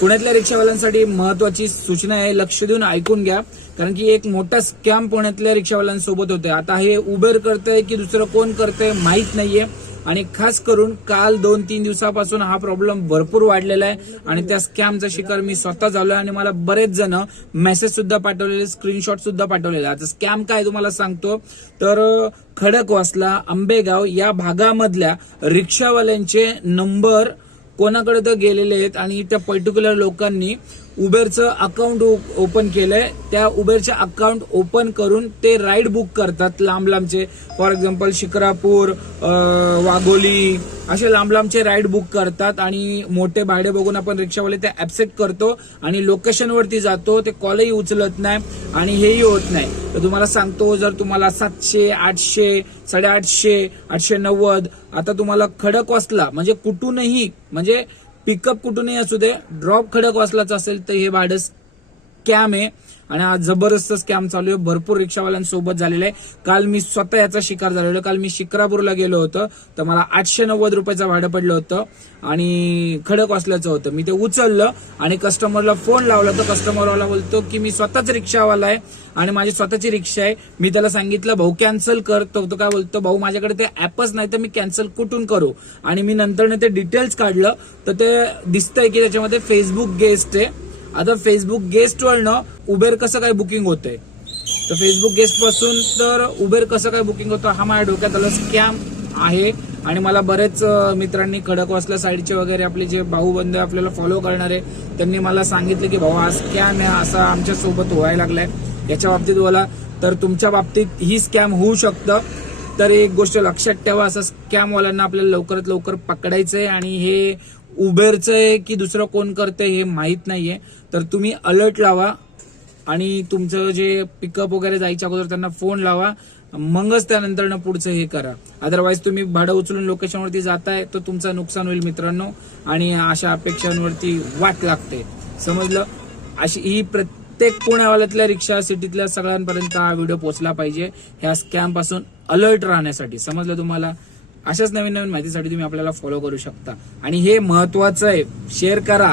पुण्यातल्या रिक्षावाल्यांसाठी महत्वाची सूचना आहे, लक्ष देऊन ऐकून घ्या. कारण की एक मोठा स्कॅम पुण्यातल्या रिक्षावाल्यांसोबत होते. आता हे उबेर करतंय की दुसरं कोण करतंय माहित नाहीये. आणि खास करून काल 2-3 दिवसापासून हा प्रॉब्लेम भरपूर वाढलेला आहे आणि त्या स्कॅमचा शिकार मी स्वतः झालोय आणि मला बरेच जण मेसेज सुद्धा पाठवलेले, स्क्रीनशॉट सुद्धा पाठवलेले. आता स्कॅम काय तुम्हाला सांगतो. तर खडकवासला, आंबेगाव या भागामधल्या रिक्षावाल्यांचे नंबर कोणाकडे तर गेलेले आहेत आणि त्या पर्टिक्युलर लोकांनी उबेरचं अकाउंट ओपन केलंय. त्या उबेरचे अकाउंट ओपन करून ते राईड बुक करतात लांब लांबचे. फॉर एक्झाम्पल शिक्रापूर, वाघोली असे लांब लांबचे राईड बुक करतात आणि मोठे भाडे बघून आपण रिक्षावाले ते ऍक्सेप्ट करतो आणि लोकेशनवरती जातो. ते कॉलही उचलत नाही आणि हेही होत नाही. तर तुम्हाला सांगतो, जर तुम्हाला 700, 800, 850, 890 आता तुम्हाला खडकवासला म्हणजे कुठूनही, म्हणजे पिकअप कुठूनही असू दे, ड्रॉप खडकवासलाचं असेल तर हे भाडं स्कॅम आहे आणि आज जबरदस्त स्कॅम चालू आहे. भरपूर रिक्षावाल्यांसोबत झालेलं आहे. काल मी स्वतः याचा शिकार झालेलो. काल मी शिक्रापूरला गेलो होतो तर मला 890 रुपयाचं भाडं पडलं होतं आणि खडकवासल्याचं होतं. मी ते उचललं आणि कस्टमरला फोन लावला तर कस्टमरवाला बोलतो की मी स्वतःच रिक्षावाला आहे आणि माझी स्वतःची रिक्षा आहे. मी त्याला सांगितलं भाऊ कॅन्सल कर. तो काय बोलतो, भाऊ माझ्याकडे ते ऍपच नाही तर मी कॅन्सल कुठून करू. आणि मी नंतर ते डिटेल्स काढलं तर ते दिसतंय की त्याच्यामध्ये फेसबुक गेस्ट आहे. आता फेसबुक गेस्टवरनं उबेर कसं काय बुकिंग होतंय, तर फेसबुक गेस्ट पासून तर उबेर कसं काय बुकिंग होतं हा माझ्या डोक्यात आला. स्कॅम आहे आणि मला बरेच मित्रांनी खडकवासला साईडचे वगैरे आपले जे भाऊ बंधू आपल्याला फॉलो करणारे त्यांनी मला सांगितलं की भाऊ हा स्कॅम आहे, असा आमच्या सोबत व्हायला लागलाय. याच्या बाबतीत बोला तर तुमच्या बाबतीत ही स्कॅम होऊ शकतं. तर एक गोष्ट लक्षात ठेवा, असं स्कॅमवाल्यांना आपल्याला लवकरात लवकर पकडायचंय आणि हे उबेरचं आहे की दुसरं कोण करतंय हे माहित नाहीये. तर तुम्ही अलर्ट लावा आणि तुमचं जे पिकअप वगैरे जायच्या अगोदर त्यांना फोन लावा, मगच त्यानंतर पुढचं हे करा. अदरवाईज तुम्ही भाडं उचलून लोकेशनवरती जाताय तर तुमचं नुकसान होईल मित्रांनो आणि अशा अपेक्षांवरती वाट लागते. समजलं. अशी ही प्रत्येक पुण्यावाल्यातल्या रिक्षा सिटीतल्या सगळ्यांपर्यंत हा व्हिडिओ पोहोचला पाहिजे ह्या स्कॅम पासून अलर्ट राहण्यासाठी. समजलं तुम्हाला. अशाच नवीन नवीन माहितीसाठी तुम्ही आपल्याला फॉलो करू शकता आणि हे महत्वाचं आहे, शेअर करा.